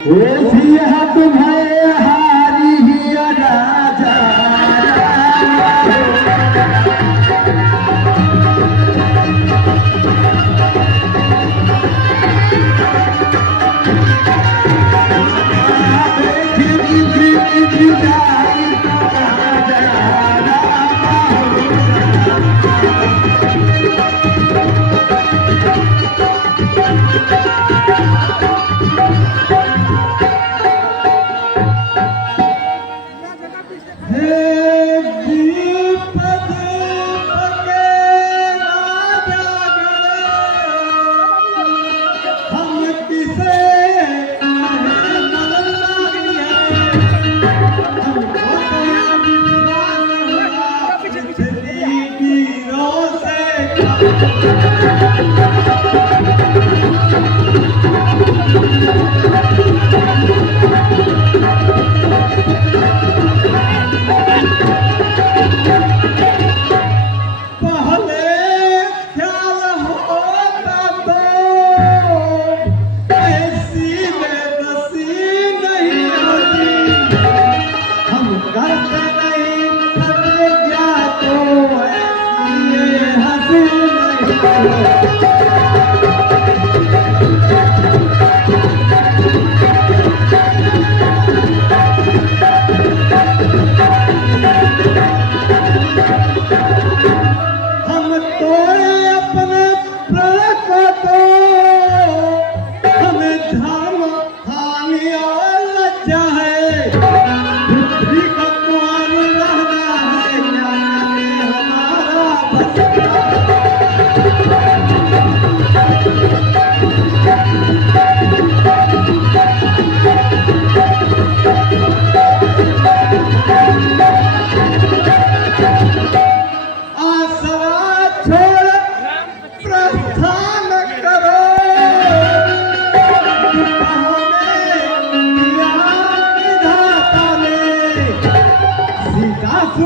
तुम्हें हारी ही राजा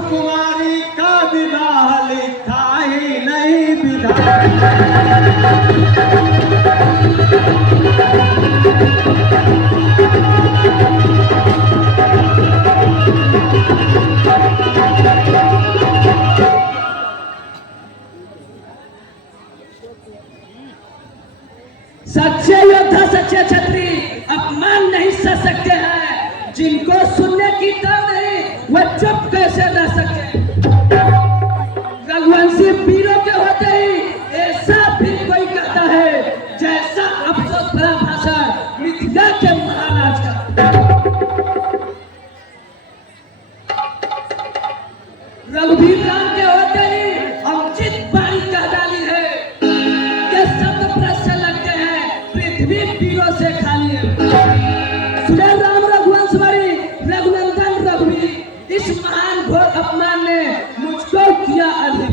कुमारी का विवाह लिखा ही नहीं विधान सच्चे योद्धा सच्चे छत्री अपमान नहीं सह सकते हैं। जिनको सुनने की दम नहीं वह चुप कैसे रह सकते। रघुवंशी वीरों के होते ही ऐसा भी कोई कहता है जैसा अफसोस भरा भाषण मिथिला के महाराज का। रघुवीर राम के होते ही अनुचित बाणी कह डाली है कि शब्द ब्रश से लगते हैं पृथ्वी वीरों से खाली है। सुने राम रघुवंश मरी रघुनंदन रघुवीर इस महान घोर अपमान ने मुझको किया अधिक।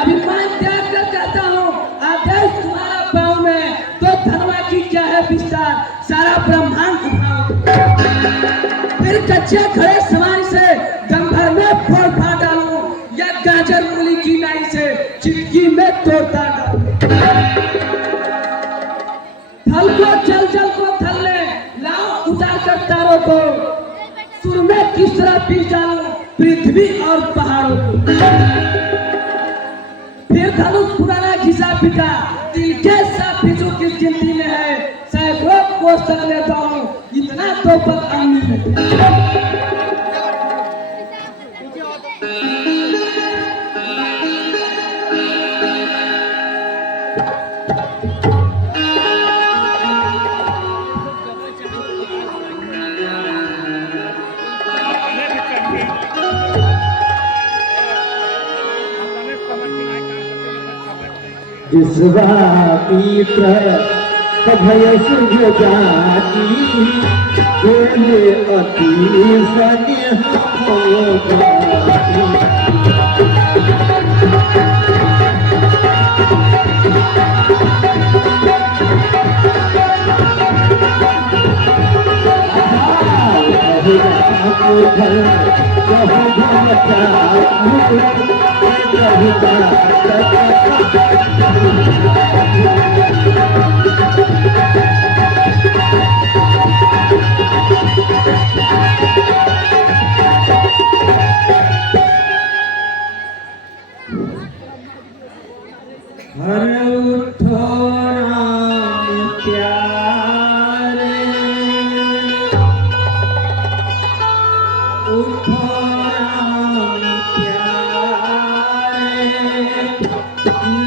अभिमान त्याग कर कहता हूँ आदेश तुम्हारा पाँव में तो धनवा की क्या है विस्तार सारा ब्रह्मांड उठाओ। फिर कच्चे खड़े सवारी से गंभर में फोड़ फाड़ डालूं या गाजर मूली की नाई से चिटकी में तोड़ता डालूं। थल को जल जल को थल ले लाओ उतार कर तारों को सुर में किस तरह पीस डालूं पृथ्वी और पहाड़ों को। फिर धनुष पुराना घिसा पिटा दिल के साथ फिजू किस गिनती में है सैकड़ों कोस तक लेता हूँ इतना तो पद अम्मी में। विश्वामित्र भय सूर्य जाति बोले अति स्नेह हर उठो राम प्यारे, उठो राम प्यारे,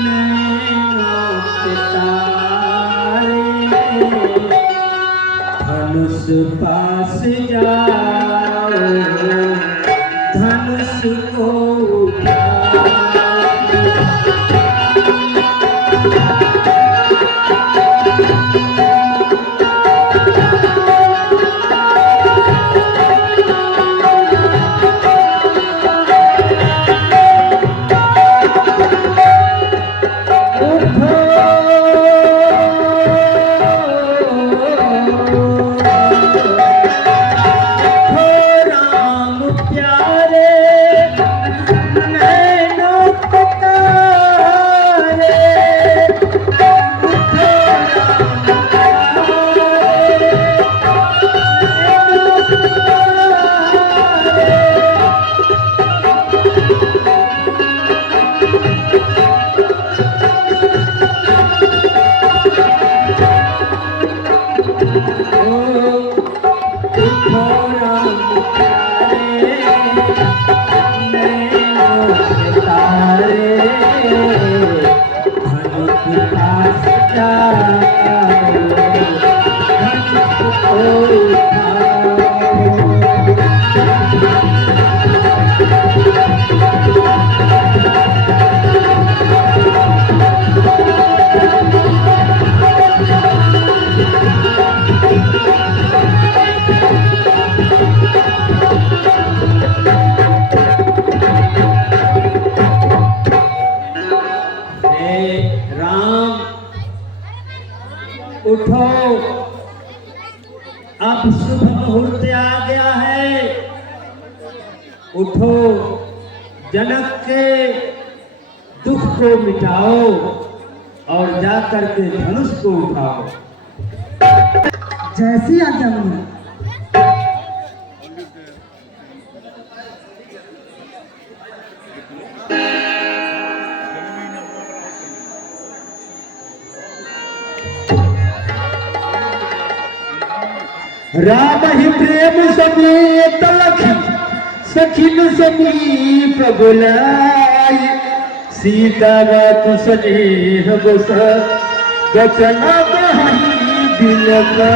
नैनों के तारे, धनुष पास जाओ, धनुष को उठाओ। उठो, अब शुभ मुहूर्त आ गया है। उठो, जनक के दुख को मिटाओ और जाकर के धनुष को उठाओ। जैसी आज्ञा मुनि। राम ही प्रेम समेत लखी सखिन समीप बुलाई, सीता बात स्नेह बस बचन बही दिल का।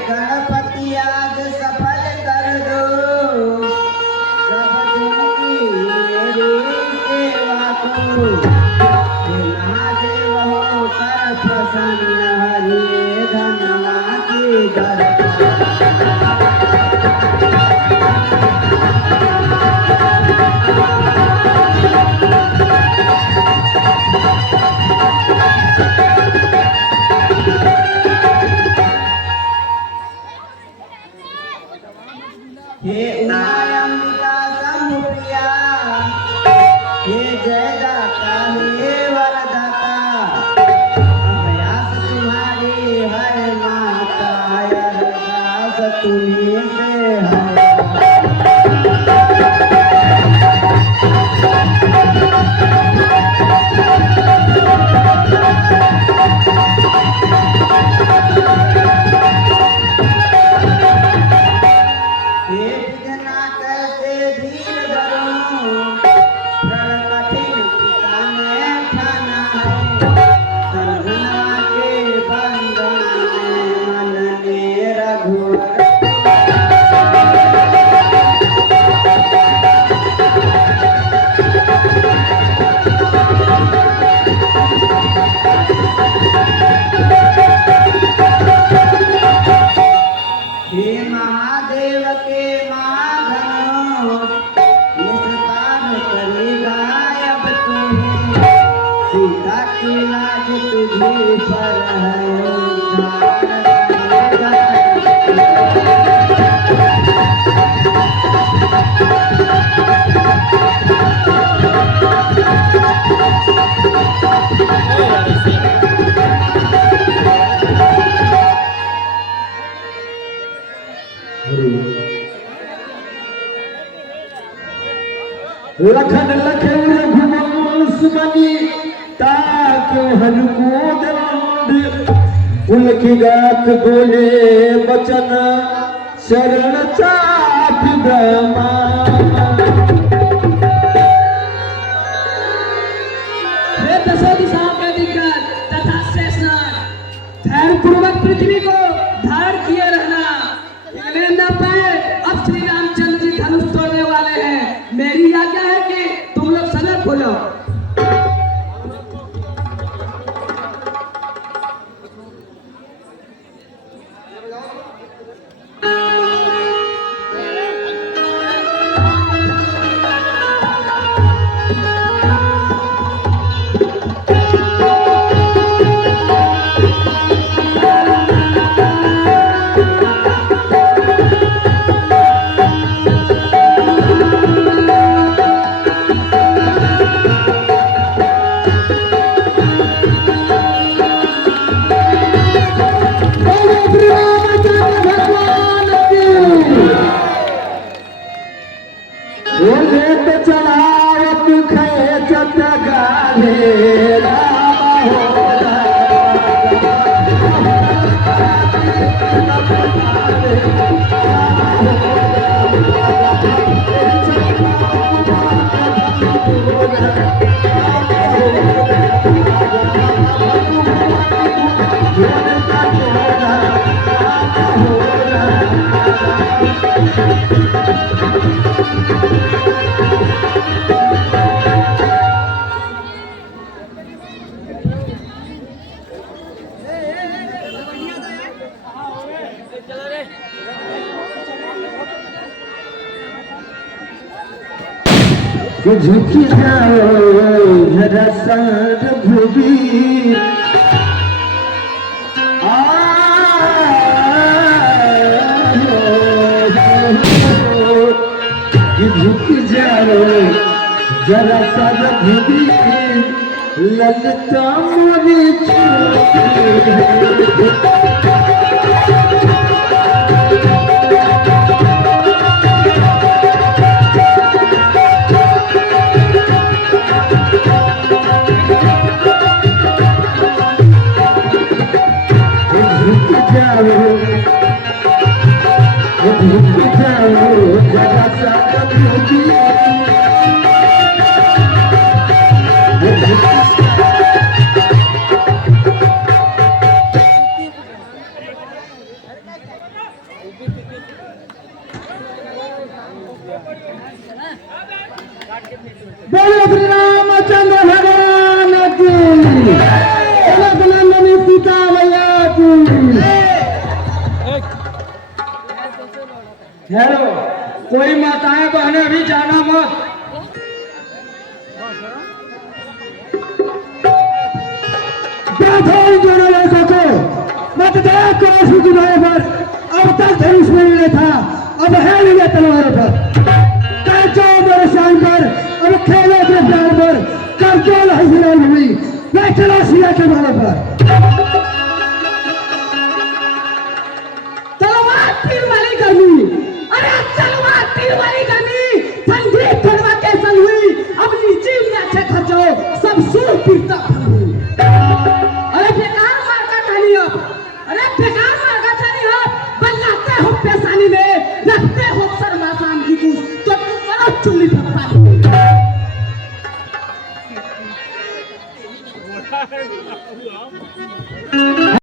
गणपति आज सफल कर दो, सब जिनकी मेरी सेवा को। महादेव हो कर प्रसन्न, हरि धनवा की दर। हे उमायंबिका शंभु प्रिया, हे जयदाता हे वरदाता, अभयास तुम्हारी है माता, अरदास तुम्हीं से है। रघुवर लखन लखे रघुवंश बनी ताक्यो हनुको दंड कुल की गात बोले बचन शरण चाप ब्रह्मा हे दसों दिशाओं के दिग्गज तथा शेषनाग धैर्य पूर्वक पृथ्वी को धारण किए रहना हिलने न पाए। अब श्री रामचंद्र जी धनुष तोड़ने वाले हैं। मेरी आज्ञा है कि तुम लोग सनक खोलो। चढ़ावत खेचत गाले राम हो झुकी जाओ जरा सर भूमि झुक जाओ जरा सर भूमि ललता मोरी बोलो श्री रामचंद्र भगवान की नंदनी सीता मैया की। हेलो, कोई माताएं बहनें अभी जाना मत। मत पर अब तक धनुष में नहीं था, अब है नहीं तलवारों पर। कर जाओ मेरे शान पर, अब खेलो के प्यार पर, कर दो हसीनान हुई मैं चला सिया के बालों पर। तलवार तीर वाली करनी, अरे तलवार तीर वाली करनी, संगीत करवा के सन हुई, अब नीचे में अच्छे खर्चो सब सूर पीरता हुई। अरे बेकार मार का कहानी हो, अरे बेकार मार का कहानी हो, बल्लाते हो पेशानी में, रखते हो शर्मा शाम की कुछ, तो तुम बड़ा चुल्ली पर पानी। Thank you.